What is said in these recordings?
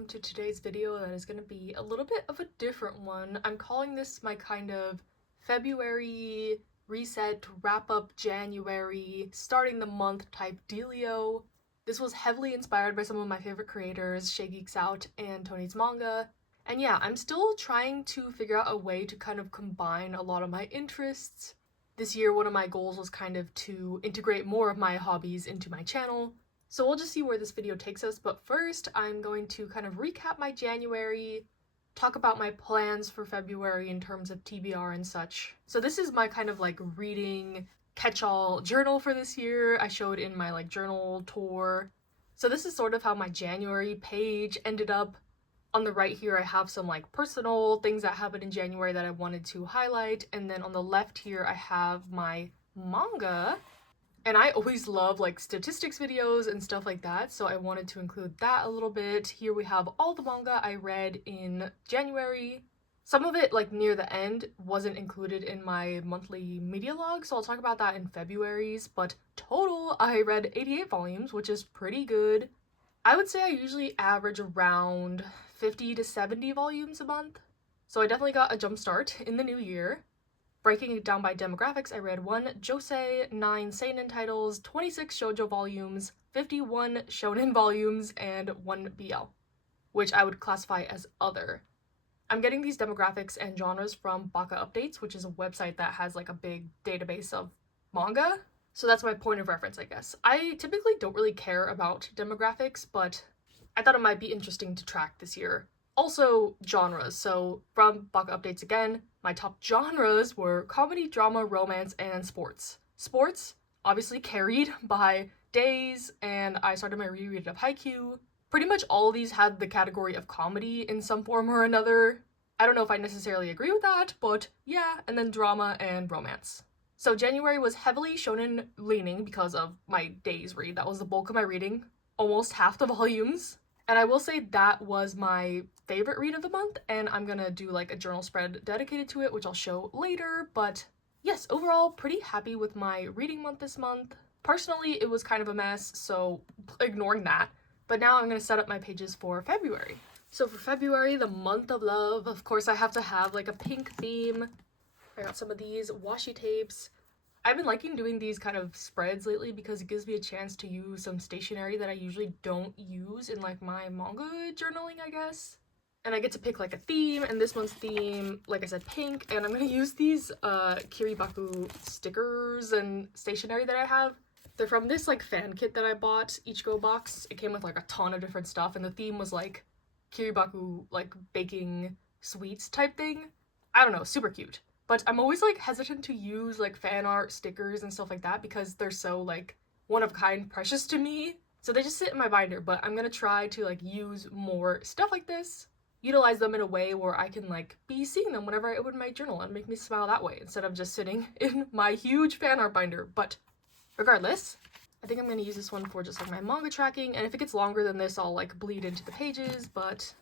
welcome to today's video that is going to be a little bit of a different one. I'm calling this my kind of February reset, wrap up January, starting the month type dealio. This was heavily inspired by some of my favorite creators, Shay Geeks Out and Tony's Manga. And yeah, I'm still trying to figure out a way to kind of combine a lot of my interests. This year, one of my goals was kind of to integrate more of my hobbies into my channel. So we'll just see where this video takes us, but first I'm going to kind of recap my January, talk about my plans for February in terms of TBR and such. So this is my kind of like reading catch-all journal for this year. I showed in my like journal tour. So this is sort of how my January page ended up. On the right here I have some like personal things that happened in January that I wanted to highlight, and then on the left here I have my manga. And I always love like statistics videos and stuff like that, so I wanted to include that a little bit. Here we have all the manga I read in January. Some of it, like near the end, wasn't included in my monthly media log, so I'll talk about that in February's, but total I read 88 volumes, which is pretty good. I would say I usually average around 50 to 70 volumes a month, so I definitely got a jump start in the new year. Breaking it down by demographics, I read 1 josei, 9 seinen titles, 26 shoujo volumes, 51 shonen volumes, and 1 BL, which I would classify as other. I'm getting these demographics and genres from Baka Updates, which is a website that has like a big database of manga. So that's my point of reference, I guess. I typically don't really care about demographics, but I thought it might be interesting to track this year. Also, genres. So from Baka Updates again, my top genres were comedy, drama, romance, and sports. Sports, obviously carried by Days, and I started my reread of Haikyuu. Pretty much all of these had the category of comedy in some form or another. I don't know if I necessarily agree with that, but yeah, and then drama and romance. So January was heavily shonen leaning because of my Days read. That was the bulk of my reading, almost half the volumes. And I will say that was my favorite read of the month, and I'm gonna do like a journal spread dedicated to it, which I'll show later. But yes, overall pretty happy with my reading month this month. Personally, it was kind of a mess, so ignoring that. But now I'm gonna set up my pages for February. So for February, the month of love, of course I have to have like a pink theme. I got some of these washi tapes. I've been liking doing these kind of spreads lately because it gives me a chance to use some stationery that I usually don't use in like my manga journaling, I guess. And I get to pick like a theme, and this month's theme, like I said, pink, and I'm gonna use these Kiribaku stickers and stationery that I have. They're from this like fan kit that I bought, Ichigo box. It came with like a ton of different stuff, and the theme was like Kiribaku like baking sweets type thing. I don't know, super cute. But I'm always like hesitant to use like fan art stickers and stuff like that because they're so like one of a kind, precious to me. So they just sit in my binder, but I'm gonna try to like use more stuff like this, utilize them in a way where I can like be seeing them whenever I open my journal and make me smile that way instead of just sitting in my huge fan art binder. But regardless, I think I'm gonna use this one for just like my manga tracking, and if it gets longer than this, I'll like bleed into the pages, but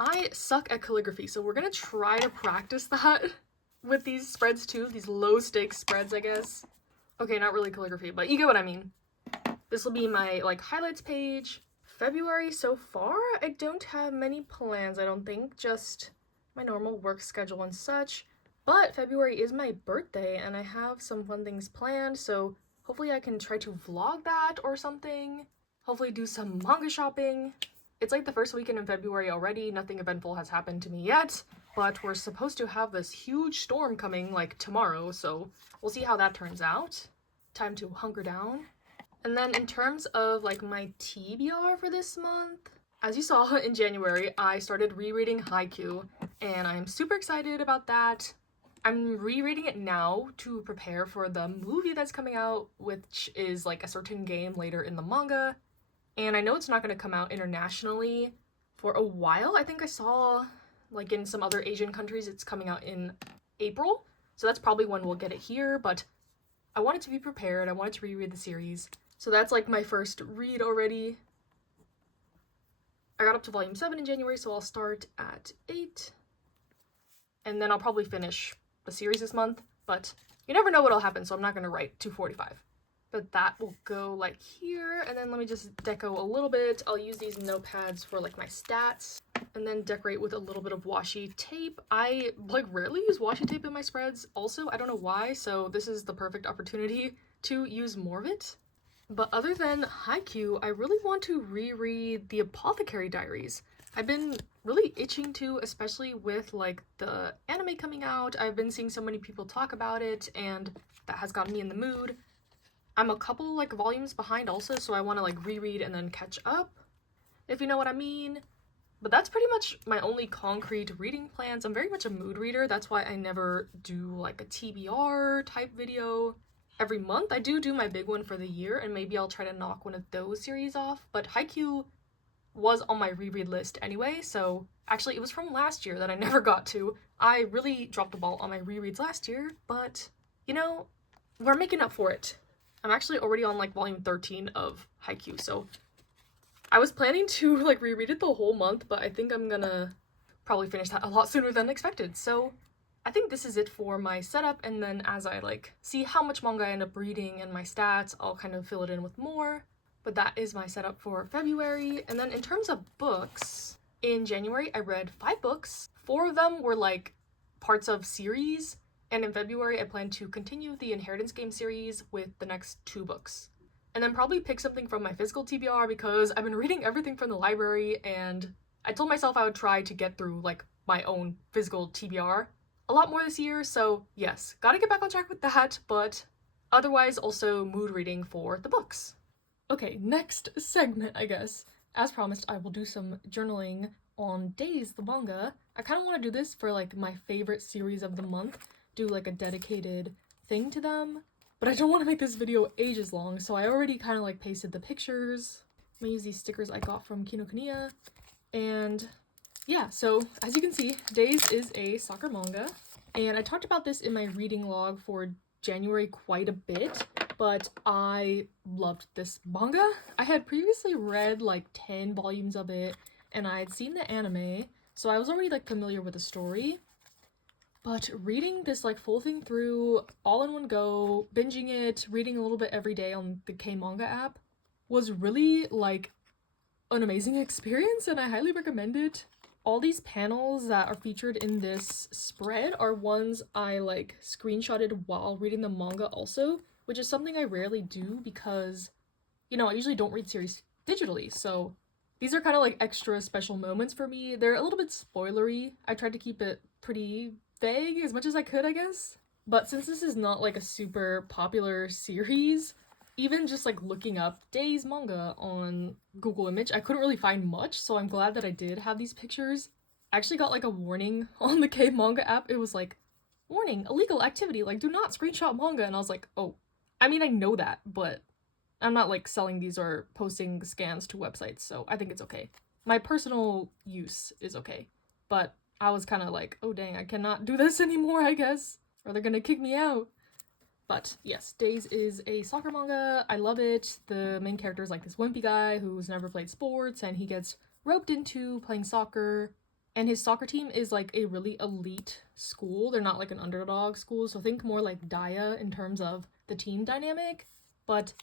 I suck at calligraphy, so we're gonna try to practice that with these spreads too, these low stakes spreads, I guess. Okay, not really calligraphy, but you get what I mean. This will be my like highlights page. February so far, I don't have many plans, I don't think, just my normal work schedule and such. But February is my birthday and I have some fun things planned, so hopefully I can try to vlog that or something. Hopefully do some manga shopping. It's like the first weekend in February already, nothing eventful has happened to me yet, but we're supposed to have this huge storm coming like tomorrow, so we'll see how that turns out. Time to hunker down. And then in terms of like my TBR for this month, as you saw in January, I started rereading Haikyuu, and I'm super excited about that. I'm rereading it now to prepare for the movie that's coming out, which is like a certain game later in the manga. And I know it's not going to come out internationally for a while. I think I saw, like in some other Asian countries, it's coming out in April. So that's probably when we'll get it here, but I wanted to be prepared. I wanted to reread the series. So that's like my first read already. I got up to volume 7 in January, so I'll start at 8. And then I'll probably finish the series this month, but you never know what'll happen, so I'm not going to write 245. But that will go like here, and then let me just deco a little bit. I'll use these notepads for like my stats. and then decorate with a little bit of washi tape. I like rarely use washi tape in my spreads also, I don't know why, so this is the perfect opportunity to use more of it. But other than Haikyuu, I really want to reread the Apothecary Diaries. I've been really itching to, especially with like the anime coming out. I've been seeing so many people talk about it, and that has gotten me in the mood. I'm a couple like volumes behind also, so I want to like reread and then catch up, if you know what I mean. But that's pretty much my only concrete reading plans. I'm very much a mood reader. That's why I never do like a TBR type video every month. I do my big one for the year, and maybe I'll try to knock one of those series off. But Haikyuu was on my reread list anyway, so actually it was from last year that I never got to. I really dropped the ball on my rereads last year, but you know, we're making up for it. I'm actually already on like volume 13 of Haikyuu, so I was planning to like reread it the whole month, but I think I'm gonna probably finish that a lot sooner than expected. So I think this is it for my setup, and then as I like see how much manga I end up reading and my stats, I'll kind of fill it in with more. But that is my setup for February. And then in terms of books, in January I read 5 books. 4 of them were like parts of series, and in February I plan to continue the Inheritance Game series with the next 2 books. And then probably pick something from my physical TBR because I've been reading everything from the library, and I told myself I would try to get through like my own physical TBR a lot more this year, so yes, gotta get back on track with that, but otherwise also mood reading for the books. Okay, next segment, I guess. As promised, I will do some journaling on Days, the manga. I kind of want to do this for like my favorite series of the month, do like a dedicated thing to them, but I don't want to make this video ages long, so I already kind of like pasted the pictures. I'm gonna use these stickers I got from Kinokuniya, and yeah, so as you can see, Days is a soccer manga, and I talked about this in my reading log for January quite a bit, but I loved this manga. I had previously read like 10 volumes of it, and I had seen the anime, so I was already like familiar with the story. But reading this like full thing through all in one go, binging it, reading a little bit every day on the K-manga app was really like an amazing experience, and I highly recommend it. All these panels that are featured in this spread are ones I like screenshotted while reading the manga also, which is something I rarely do because, you know, I usually don't read series digitally, so these are kind of like extra special moments for me. They're a little bit spoilery. I tried to keep it pretty vague as much as I could, I guess. But since this is not like a super popular series, even just like looking up Days manga on Google Image, I couldn't really find much, so I'm glad that I did have these pictures. I actually got like a warning on the K-manga app. It was like, warning, illegal activity, like do not screenshot manga, and I was like, oh. I mean, I know that, but I'm not like selling these or posting scans to websites, so I think it's okay. My personal use is okay, but I was kind of like, oh dang, I cannot do this anymore, I guess, or they're gonna kick me out. But yes, Days is a soccer manga. I love it. The main character is like this wimpy guy who's never played sports, and he gets roped into playing soccer. And his soccer team is like a really elite school. They're not like an underdog school, so think more like Daya in terms of the team dynamic. But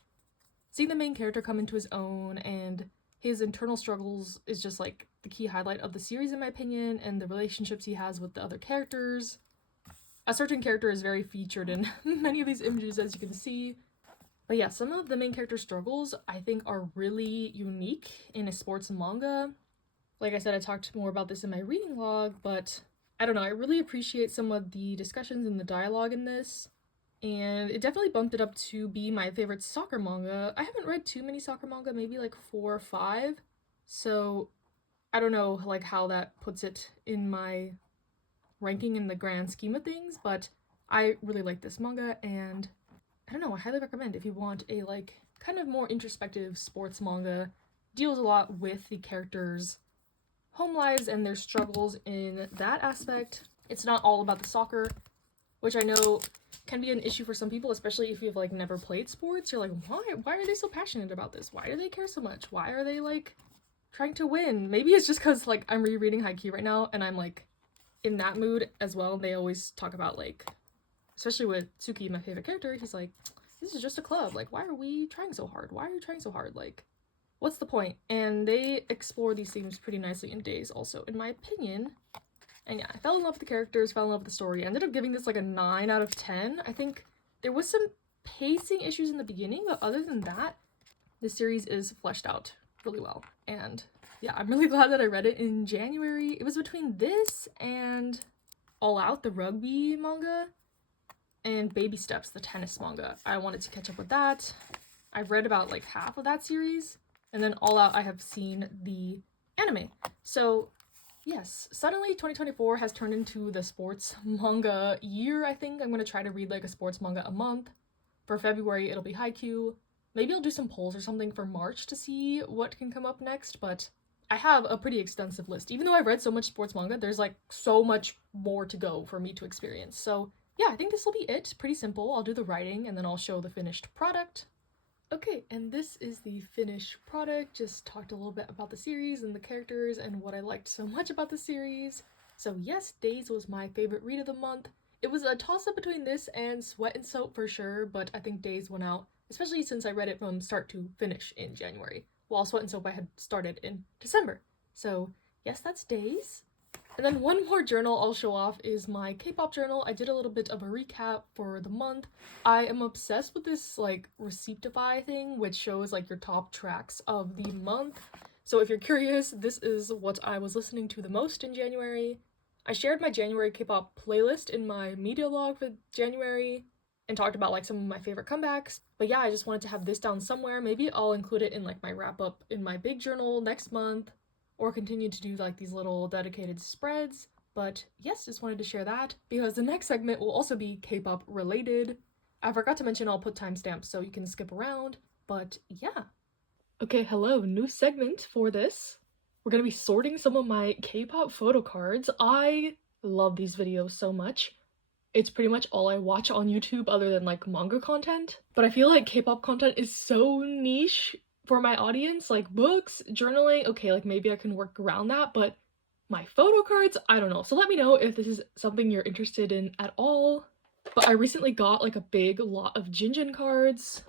seeing the main character come into his own and his internal struggles is just like the key highlight of the series in my opinion, and the relationships he has with the other characters. A certain character is very featured in many of these images, as you can see. But yeah, some of the main character struggles I think are really unique in a sports manga. Like I said, I talked more about this in my reading log, but I don't know, I really appreciate some of the discussions and the dialogue in this. And it definitely bumped it up to be my favorite soccer manga. I haven't read too many soccer manga, maybe like 4 or 5. So I don't know like how that puts it in my ranking in the grand scheme of things, but I really like this manga, and I don't know, I highly recommend if you want a like kind of more introspective sports manga. Deals a lot with the characters' home lives and their struggles in that aspect. It's not all about the soccer, which I know can be an issue for some people, especially if you've like never played sports. You're like, why are they so passionate about this? Why do they care so much? Why are they like trying to win? Maybe it's just because like I'm rereading Haikyuu right now and I'm like in that mood as well. They always talk about like, especially with Tsuki, my favorite character, he's like, this is just a club, like why are we trying so hard? Why are you trying so hard? Like, what's the point? And they explore these themes pretty nicely in Days also, in my opinion. And yeah, I fell in love with the characters, fell in love with the story. I ended up giving this like a 9 out of 10. I think there was some pacing issues in the beginning, but other than that, the series is fleshed out really well. And yeah, I'm really glad that I read it in January. It was between this and All Out, the rugby manga, and Baby Steps, the tennis manga. I wanted to catch up with that. I've read about like half of that series, and then All Out I have seen the anime. So yes, suddenly 2024 has turned into the sports manga year, I think. I'm going to try to read like a sports manga a month. For February, it'll be Haikyuu. Maybe I'll do some polls or something for March to see what can come up next, but I have a pretty extensive list. Even though I've read so much sports manga, there's like so much more to go for me to experience. So yeah, I think this will be it. Pretty simple. I'll do the writing and then I'll show the finished product. Okay, and this is the finished product. Just talked a little bit about the series and the characters and what I liked so much about the series. So yes, Days was my favorite read of the month. It was a toss-up between this and Sweat and Soap for sure, but I think Days won out, especially since I read it from start to finish in January, while Sweat and Soap I had started in December. So yes, that's Days. And then one more journal I'll show off is my K-pop journal. I did a little bit of a recap for the month. I am obsessed with this like Receiptify thing, which shows like your top tracks of the month. So if you're curious, this is what I was listening to the most in January. I shared my January K-pop playlist in my media log for January and talked about like some of my favorite comebacks. But yeah, I just wanted to have this down somewhere. Maybe I'll include it in like my wrap up in my big journal next month, or continue to do like these little dedicated spreads. But yes, just wanted to share that because the next segment will also be K-pop related. I forgot to mention I'll put timestamps so you can skip around, but yeah. Okay, hello, new segment for this. We're gonna be sorting some of my K-pop photo cards. I love these videos so much. It's pretty much all I watch on YouTube other than like manga content. But I feel like K-pop content is so niche for my audience, like books, journaling, okay, like maybe I can work around that, but my photo cards, I don't know. So let me know if this is something you're interested in at all. But I recently got like a big lot of Jinjin cards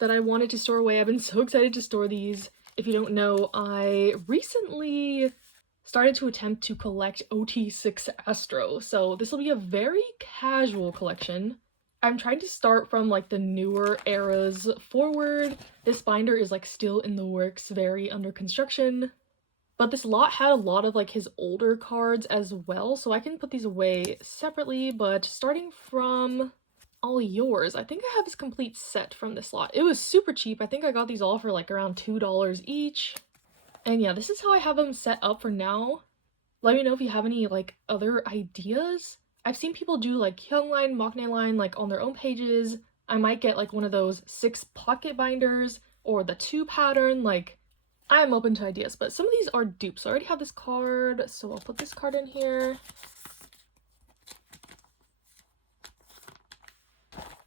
that I wanted to store away. I've been so excited to store these. If you don't know, I recently started to attempt to collect OT6 Astro, so this will be a very casual collection. I'm trying to start from like the newer eras forward. This binder is like still in the works, very under construction. But this lot had a lot of like his older cards as well, so I can put these away separately. But starting from All Yours, I think I have this complete set from this lot. It was super cheap. I think I got these all for like around $2 each. And yeah, this is how I have them set up for now. Let me know if you have any like other ideas. I've seen people do like Hyungline, Maknae line like on their own pages. I might get like one of those 6 pocket binders or the 2 pattern. Like, I'm open to ideas, but some of these are dupes. So I already have this card, so I'll put this card in here.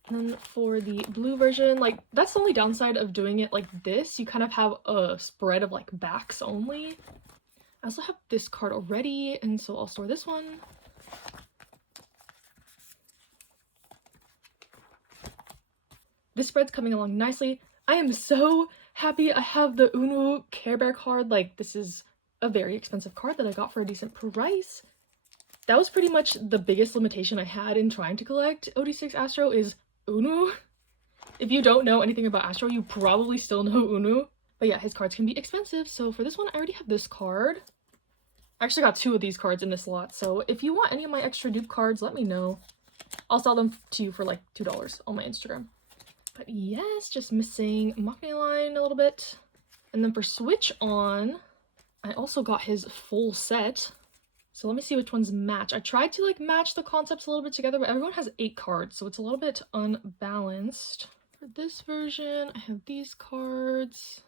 And then for the blue version, like that's the only downside of doing it like this. You kind of have a spread of like backs only. I also have this card already, and so I'll store this one. This spread's coming along nicely. I am so happy I have the Unu Care Bear card. Like, this is a very expensive card that I got for a decent price. That was pretty much the biggest limitation I had in trying to collect OT6 Astro is Unu. If you don't know anything about Astro, you probably still know Unu. But yeah, his cards can be expensive. So for this one, I already have this card. I actually got 2 of these cards in this lot. So if you want any of my extra dupe cards, let me know. I'll sell them to you for like $2 on my Instagram. But yes, just missing Maknae line a little bit. And then for Switch On, I also got his full set. So let me see which ones match. I tried to like match the concepts a little bit together, but everyone has 8 cards, so it's a little bit unbalanced. For this version, I have these cards.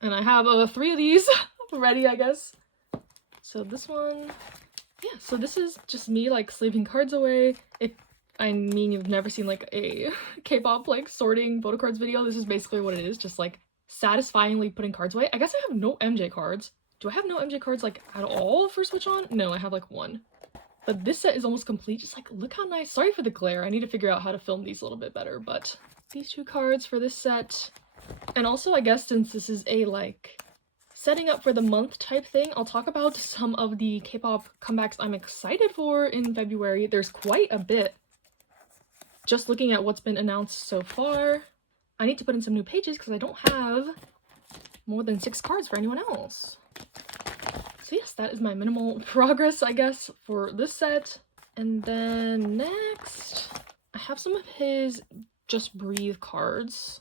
And I have 3 of these ready, I guess. So this one, yeah, so this is just me like sleeving cards away. If I mean, you've never seen like a K-pop like sorting photo cards video, this is basically what it is, just like satisfyingly putting cards away. I guess I have no MJ cards. Do I have no MJ cards like at all for Switch On? No, I have like 1. But this set is almost complete. Just like, look how nice. Sorry for the glare. I need to figure out how to film these a little bit better, but these 2 cards for this set. And also, I guess since this is a like setting up for the month type thing, I'll talk about some of the K-pop comebacks I'm excited for in February. There's quite a bit. Just looking at what's been announced so far, I need to put in some new pages because I don't have more than 6 cards for anyone else. So yes, that is my minimal progress, I guess, for this set. And then next, I have some of his Just Breathe cards.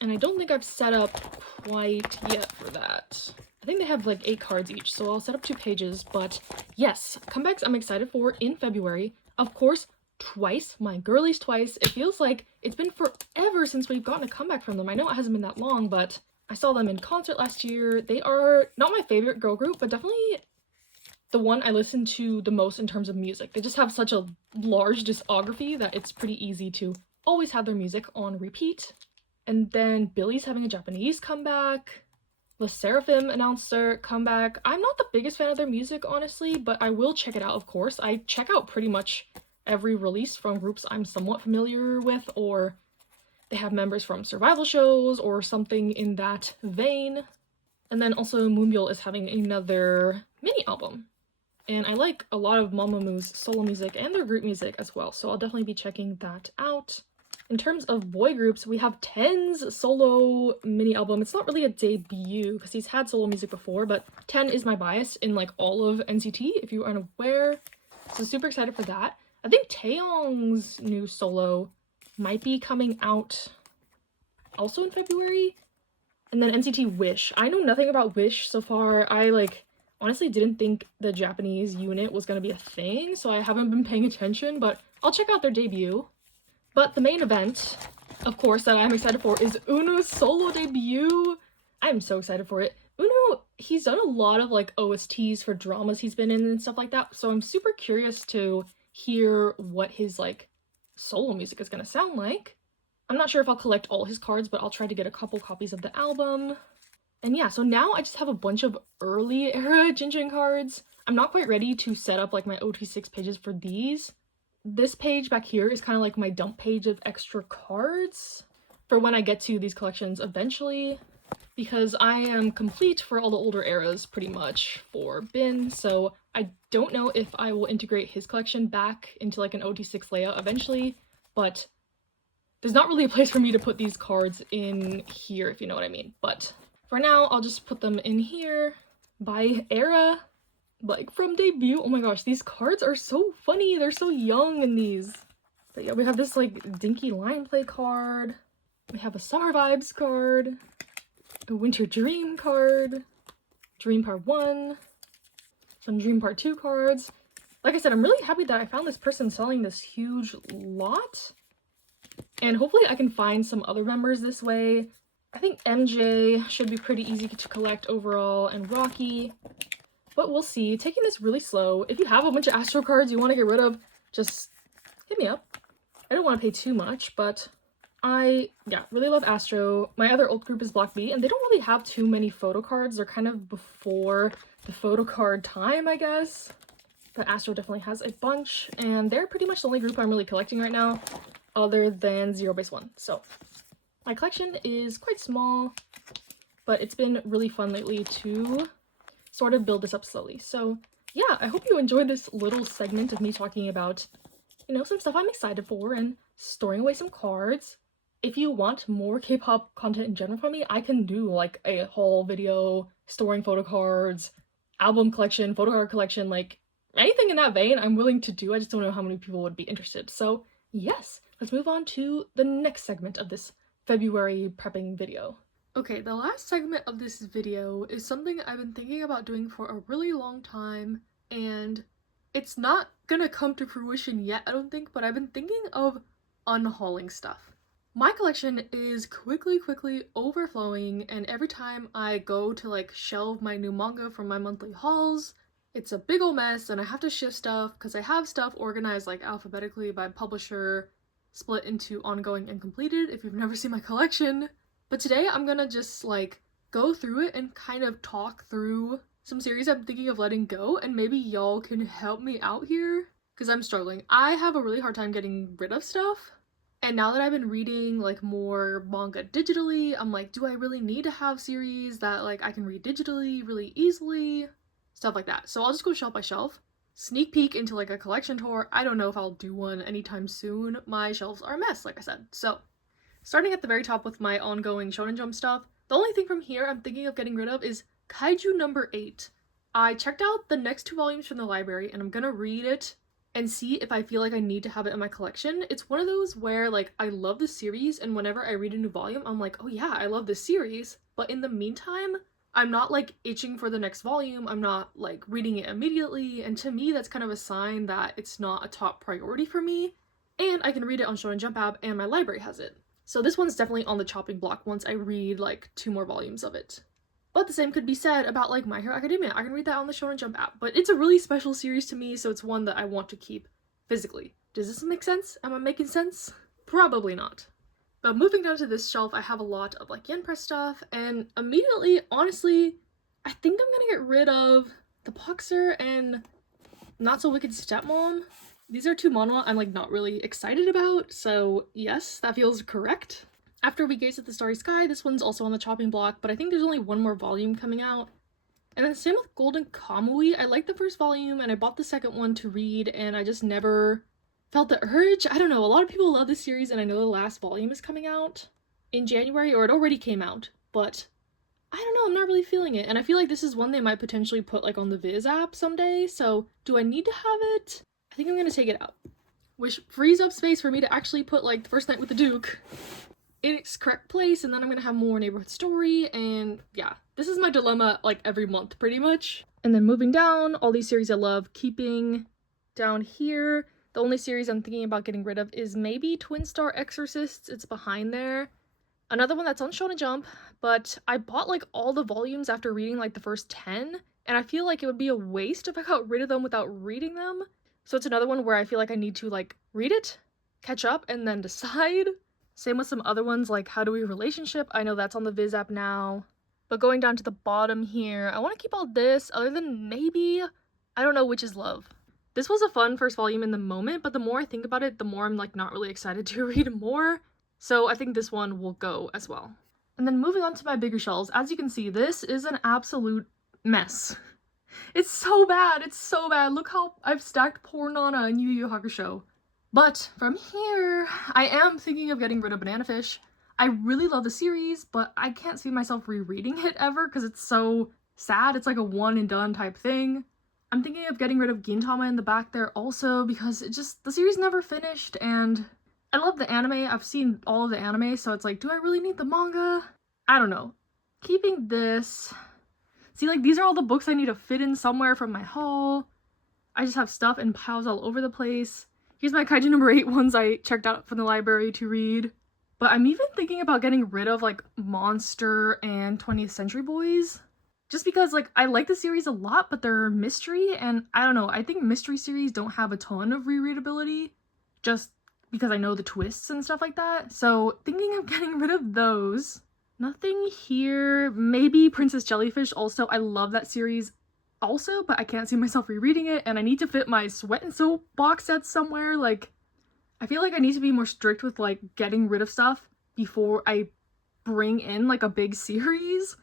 And I don't think I've set up quite yet for that. I think they have like 8 cards each, so I'll set up 2 pages. But yes, comebacks I'm excited for in February. Of course, Twice, my girlies Twice. It feels like it's been forever since we've gotten a comeback from them. I know it hasn't been that long, but I saw them in concert last year. They are not my favorite girl group, but definitely the one I listen to the most in terms of music. They just have such a large discography that it's pretty easy to always have their music on repeat. And then Billy's having a Japanese comeback. Le Seraphim announced their comeback. I'm not the biggest fan of their music, honestly, but I will check it out, of course. I check out pretty much every release from groups I'm somewhat familiar with, or they have members from survival shows or something in that vein. And then also Moonbyul is having another mini album. And I like a lot of Mamamoo's solo music and their group music as well, so I'll definitely be checking that out. In terms of boy groups, we have Ten's solo mini album. It's not really a debut because he's had solo music before, but Ten is my bias in like all of NCT, if you aren't aware. So super excited for that. I think Taeyong's new solo might be coming out also in February. And then NCT Wish. I know nothing about Wish so far. I honestly didn't think the Japanese unit was going to be a thing, so I haven't been paying attention, but I'll check out their debut. But the main event, of course, that I'm excited for is Unu's solo debut. I'm so excited for it. Unu, he's done a lot of OSTs for dramas he's been in and stuff like that, so I'm super curious to hear what his solo music is going to sound like. I'm not sure if I'll collect all his cards, but I'll try to get a couple copies of the album. And yeah, so now I just have a bunch of early era Jinjin cards. I'm not quite ready to set up my OT6 pages for these. This page back here is kind of like my dump page of extra cards for when I get to these collections eventually, because I am complete for all the older eras pretty much for Bin, so I don't know if I will integrate his collection back into an OT6 layout eventually, but there's not really a place for me to put these cards in here, if you know what I mean. But for now, I'll just put them in here by era. From debut. Oh my gosh, these cards are so funny. They're so young in these. But yeah, we have this Dinky Line Play card. We have a Summer Vibes card. A Winter Dream card. Dream Part 1. Some Dream Part 2 cards. Like I said, I'm really happy that I found this person selling this huge lot. And hopefully I can find some other members this way. I think MJ should be pretty easy to collect overall, and Rocky. But we'll see. Taking this really slow. If you have a bunch of Astro cards you want to get rid of, just hit me up. I don't want to pay too much, but I really love Astro. My other ult group is Block B, and they don't really have too many photo cards. They're kind of before the photo card time, I guess. But Astro definitely has a bunch, and they're pretty much the only group I'm really collecting right now, other than Zero Base 1. So my collection is quite small, but it's been really fun lately to sort of build this up slowly. So yeah, I hope you enjoyed this little segment of me talking about, some stuff I'm excited for and storing away some cards. If you want more K-pop content in general from me, I can do a haul video, storing photo cards, album collection, photo card collection, anything in that vein I'm willing to do. I just don't know how many people would be interested. So yes, let's move on to the next segment of this February prepping video. Okay, the last segment of this video is something I've been thinking about doing for a really long time, and it's not gonna come to fruition yet, I don't think, but I've been thinking of unhauling stuff. My collection is quickly overflowing, and every time I go to shelve my new manga from my monthly hauls, it's a big ol' mess, and I have to shift stuff because I have stuff organized alphabetically by publisher, split into ongoing and completed if you've never seen my collection. But today I'm gonna just go through it and kind of talk through some series I'm thinking of letting go, and maybe y'all can help me out here because I'm struggling. I have a really hard time getting rid of stuff, And now that I've been reading like more manga digitally, I'm like, do I really need to have series that like I can read digitally really easily? Stuff like that. So I'll just go shelf by shelf. Sneak peek into like a collection tour. I don't know if I'll do one anytime soon. My shelves are a mess, like I said. So starting at the very top with my ongoing Shonen Jump stuff, the only thing from here I'm thinking of getting rid of is Kaiju number 8. I checked out the next 2 volumes from the library and I'm gonna read it and see if I feel like I need to have it in my collection. It's one of those where like I love the series and whenever I read a new volume, I'm like, oh yeah, I love this series. But in the meantime, I'm not like itching for the next volume. I'm not like reading it immediately. And to me, that's kind of a sign that it's not a top priority for me. And I can read it on Shonen Jump app and my library has it. So this one's definitely on the chopping block once I read like 2 more volumes of it. But the same could be said about like My Hero Academia. I can read that on the Shonen Jump app, but it's a really special series to me, so it's one that I want to keep physically. Does this make sense? Am I making sense? Probably not. But moving down to this shelf, I have a lot of like Yen Press stuff, and immediately, honestly, I think I'm gonna get rid of The Boxer and Not So Wicked Stepmom. These are 2 manhwa I'm like not really excited about, so yes, that feels correct. After We Gaze at the Starry Sky, this one's also on the chopping block, but I think there's only 1 more volume coming out. And then same with Golden Kamui. I liked the first volume and I bought the second one to read and I just never felt the urge. I don't know, a lot of people love this series and I know the last volume is coming out in January, or it already came out, but I don't know, I'm not really feeling it. And I feel like this is one they might potentially put like on the Viz app someday, so do I need to have it? I think I'm gonna take it out, which frees up space for me to actually put like The First Night with the Duke in its correct place, and then I'm gonna have more Neighborhood Story, and yeah, this is my dilemma like every month pretty much. And then moving down, all these series I love keeping. Down here, the only series I'm thinking about getting rid of is maybe Twin Star Exorcists. It's behind there. Another one that's on Shonen Jump, but I bought like all the volumes after reading like the first 10, and I feel like it would be a waste if I got rid of them without reading them. So it's another one where I feel like I need to like read it, catch up, and then decide. Same with some other ones like How Do We Relationship. I know that's on the Viz app now. But going down to the bottom here, I want to keep all this other than maybe, I don't know, Which Is Love. This was a fun first volume in the moment, but the more I think about it, the more I'm like not really excited to read more. So I think this one will go as well. And then moving on to my bigger shelves, as you can see, this is an absolute mess. It's so bad, it's so bad. Look how I've stacked poor Nana and Yu Yu Hakusho. But from here, I am thinking of getting rid of Banana Fish. I really love the series, but I can't see myself rereading it ever because it's so sad. It's like a one and done type thing. I'm thinking of getting rid of Gintama in the back there also because the series never finished, and I love the anime. I've seen all of the anime, so it's like, do I really need the manga? I don't know. Keeping this. See, like, these are all the books I need to fit in somewhere from my haul. I just have stuff in piles all over the place. Here's my Kaiju number 8 ones I checked out from the library to read. But I'm even thinking about getting rid of like Monster and 20th Century Boys. Just because like I like the series a lot, but they're mystery, and I don't know, I think mystery series don't have a ton of rereadability just because I know the twists and stuff like that. So thinking of getting rid of those. Nothing here. Maybe Princess Jellyfish also. I love that series also, but I can't see myself rereading it, and I need to fit my Sweat and Soap box sets somewhere. Like, I feel like I need to be more strict with like getting rid of stuff before I bring in like a big series.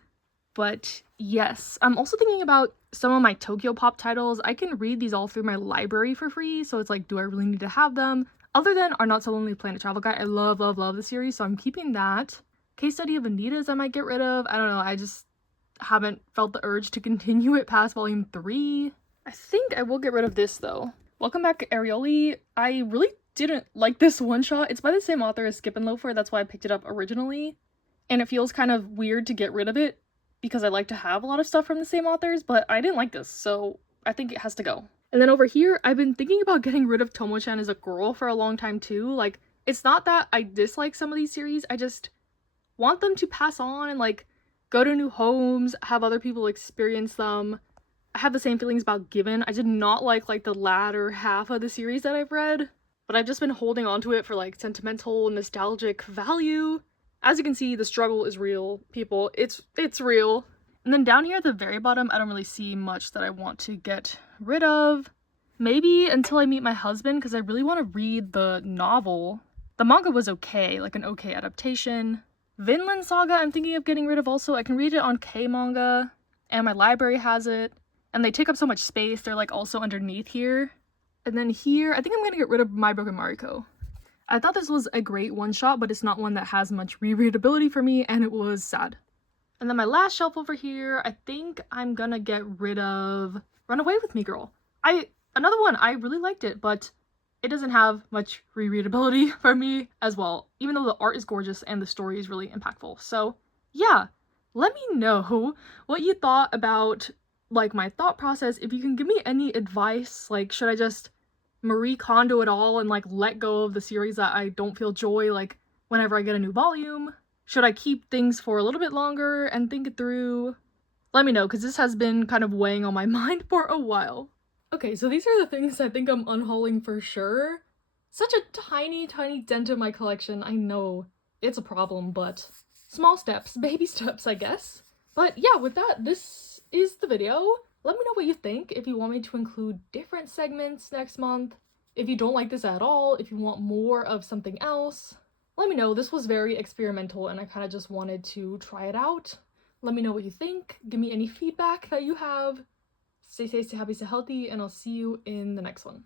But yes, I'm also thinking about some of my Tokyo Pop titles. I can read these all through my library for free, so it's like, do I really need to have them? Other than Are Not So Lonely Planet Travel Guide, I love the series, so I'm keeping that. Case Study of Anita's I might get rid of. I don't know, I just haven't felt the urge to continue it past volume 3. I think I will get rid of this though. Welcome Back Arioli. I really didn't like this one shot. It's by the same author as Skip and Loafer, that's why I picked it up originally. And it feels kind of weird to get rid of it because I like to have a lot of stuff from the same authors, but I didn't like this, so I think it has to go. And then over here, I've been thinking about getting rid of Tomo-chan as a girl for a long time too. Like, it's not that I dislike some of these series, I just want them to pass on and like go to new homes, have other people experience them. I have the same feelings about Given. I did not like the latter half of the series that I've read, but I've just been holding on to it for like sentimental, nostalgic value. As you can see, the struggle is real, people. It's real. And then down here at the very bottom, I don't really see much that I want to get rid of. Maybe Until I Meet My Husband, because I really want to read the novel, The manga was okay, like an okay adaptation. Vinland Saga I'm thinking of getting rid of also. I can read it on K-manga, and my library has it. And they take up so much space, they're like also underneath here. And then here, I think I'm gonna get rid of My Broken Mariko. I thought this was a great one-shot, but it's not one that has much rereadability for me, and it was sad. And then my last shelf over here, I think I'm gonna get rid of Run Away With Me Girl. Another one, I really liked it, but it doesn't have much rereadability for me as well, even though the art is gorgeous and the story is really impactful. So yeah, let me know what you thought about like my thought process. If you can give me any advice, like should I just Marie Kondo it all and like let go of the series that I don't feel joy like whenever I get a new volume? Should I keep things for a little bit longer and think it through? Let me know, because this has been kind of weighing on my mind for a while. Okay, so these are the things I think I'm unhauling for sure. Such a tiny dent in my collection. I know it's a problem, but small steps, baby steps, I guess. But yeah, with that, this is the video. Let me know what you think, if you want me to include different segments next month, if you don't like this at all, if you want more of something else. Let me know. This was very experimental and I kind of just wanted to try it out. Let me know what you think. Give me any feedback that you have. Stay safe, stay happy, stay healthy, and I'll see you in the next one.